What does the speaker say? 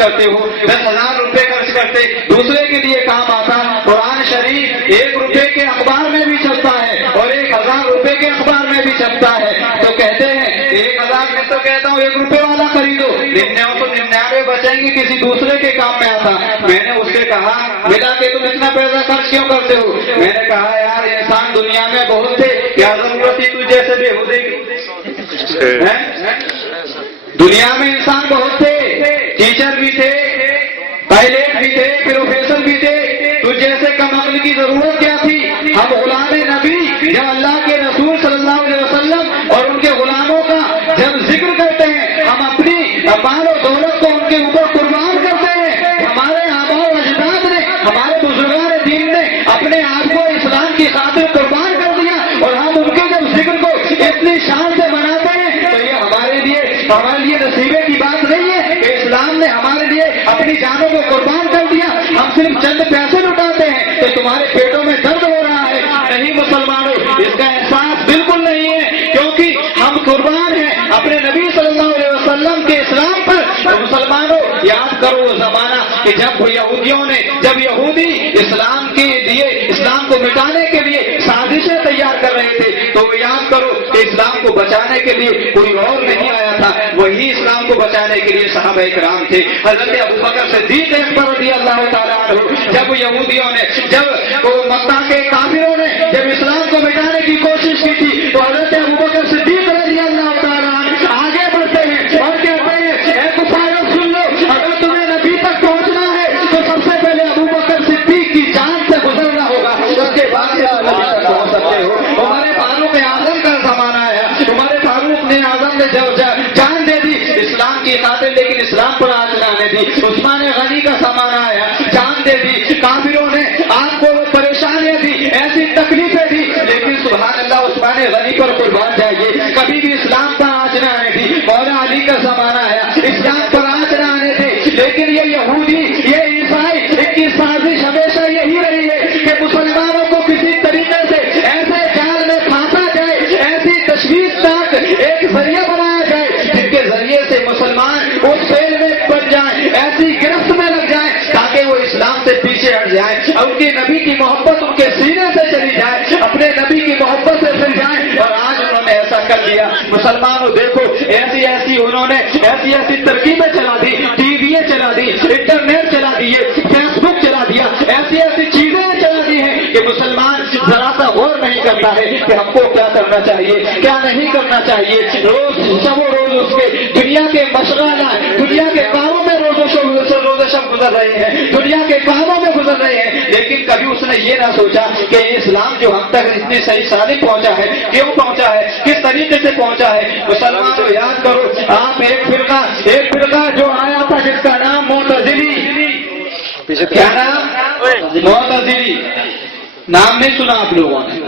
کرتے ہو, 10,000 روپے خرچ کرتے, دوسرے کے لیے کام آتا. قرآن شریف 1 روپے کے اخبار میں بھی چھپتا ہے اور 1,000 روپے کے اخبار میں بھی چھپتا ہے. تو کہتے ہیں 1,000 میں تو کہتا ہوں 1 روپے والا خریدو, 99 بچیں گے کسی دوسرے کے کام میں آتا. میں نے اس سے کہا ملا کہ تم اتنا پیسہ خرچ کیوں کرتے ہو؟ میں نے کہا یار انسان دنیا میں بہت تھے, کیا ضرورت تھی تجھ جیسے بےہودے کی؟ دنیا میں انسان بہت تھے, ٹیچر بھی تھے, پائلٹ بھی تھے, پروفیسر بھی تھے, تجھ جیسے کم عقل کی ضرورت کیا تھی؟ ہم غلام نبی جب اللہ کے رسول صلی اللہ علیہ وسلم اور ان کے غلاموں کا جب ذکر کرتے ہیں, ہم اپنی مال و دولت کو ان کے اوپر قربان کرتے ہیں. ہمارے آباء و اجداد نے, ہمارے بزرگان دین نے اپنے آپ کو اسلام کی خاطر قربان کر دیا, اور ہم ان کے جب ذکر کو اتنی شان سے مناتے ہیں تو یہ ہمارے لیے نصیبے کی بات نہیں ہے کہ اسلام نے ہمارے لیے اپنی جانوں کو قربان کر دیا. ہم صرف چند پیسے لٹاتے ہیں تو تمہارے پیٹوں میں درد ہو رہا ہے. نہیں مسلمانوں, اس کا احساس بالکل نہیں ہے, کیونکہ ہم قربان ہیں اپنے نبی صلی اللہ علیہ وسلم کے اسلام پر. مسلمانوں یاد کرو وہ زمانہ کہ جب یہودی اسلام کے لیے, اسلام کو مٹانے کے لیے سازشیں تیار کر رہے تھے, تو یاد کرو کہ اسلام کو بچانے کے لیے کوئی اور نہیں آیا تھا, وہی اسلام کو بچانے کے لیے صحابہ کرام تھے. حضرت ابوبکر صدیق اکبر رضی اللہ تعالیٰ عنہ, جب یہودیوں نے, جب مکہ کے کافروں نے جب اسلام کو مٹانے کی کوشش کی تھی, تو حضرت ابوبکر صدیق رضی اللہ تعالیٰ عنہ آگے بڑھتے ہیں اور کہتے ہیں اے کفارو سن لو, اگر تمہیں نبی تک پہنچنا ہے تو سب سے پہلے ابوبکر صدیق کی جان سے گزرنا ہوگا, اس کے بعد نبی تک پہنچ سکتے ہو. ہمارے فاروق اعظم کا زمانہ ہے, تمہارے فاروق اعظم نے جان دے دی اسلام کی خاطر, لیکن اسلام پر آنچ نہ آنے دی. عثمان غنی کا زمانہ آیا, جان دے دی. کافروں نے آپ کو پریشانیاں دی, ایسی تکلیفیں دی, لیکن سبحان اللہ عثمان غنی پر قربان جائیے, کبھی بھی اسلام پر آنچ نہ آنے دی. مولا علی کا زمانہ آیا, اسلام پر آنچ نہ آنے دی, لیکن یہ یہودی, یہ عیسائی, ان کی سازش ہمیشہ یہی رہی ہے کہ مسلمانوں کو کسی طریقے سے ایسے جال میں پھانسا جائے, ایسی تشویشناک ایک ذریعہ بنایا جائے جن کے ذریعے سے مسلمان اس فیل میں بن جائیں, ایسی گرفت میں لگ جائیں تاکہ وہ اسلام سے پیچھے ہٹ جائیں, اور ان کی نبی کی محبت ان کے سینے سے چلی جائے, اپنے نبی کی محبت سے پھر جائیں. اور آج انہوں نے ایسا کر لیا. مسلمانوں دیکھو, انہوں نے ایسی ترکیبیں چلا دی, ٹی وی چلا دی, انٹرنیٹ چلا دیے, فیس بک چلا دیا, ایسی چیزیں چلا دی ہیں کہ مسلمان ذرا سا غور نہیں کرتا ہے کہ ہم کو کیا کرنا چاہیے, کیا نہیں کرنا چاہیے. روز اس کے دنیا کے مشغلات, دنیا کے کاموں میں روز شب گزر رہے ہیں, دنیا کے کاموں میں گزر رہے ہیں, لیکن کبھی اس نے یہ نہ سوچا کہ اسلام جو ہم تک اتنی صحیح سالم پہنچا ہے, کیوں پہنچا ہے, کس طریقے سے پہنچا ہے. مسلمان کو یاد کرو, آپ ایک فرقہ جو آیا تھا جس کا نام معتزلی, کیا نام؟ معتزلی. نام نہیں سنا آپ لوگوں نے,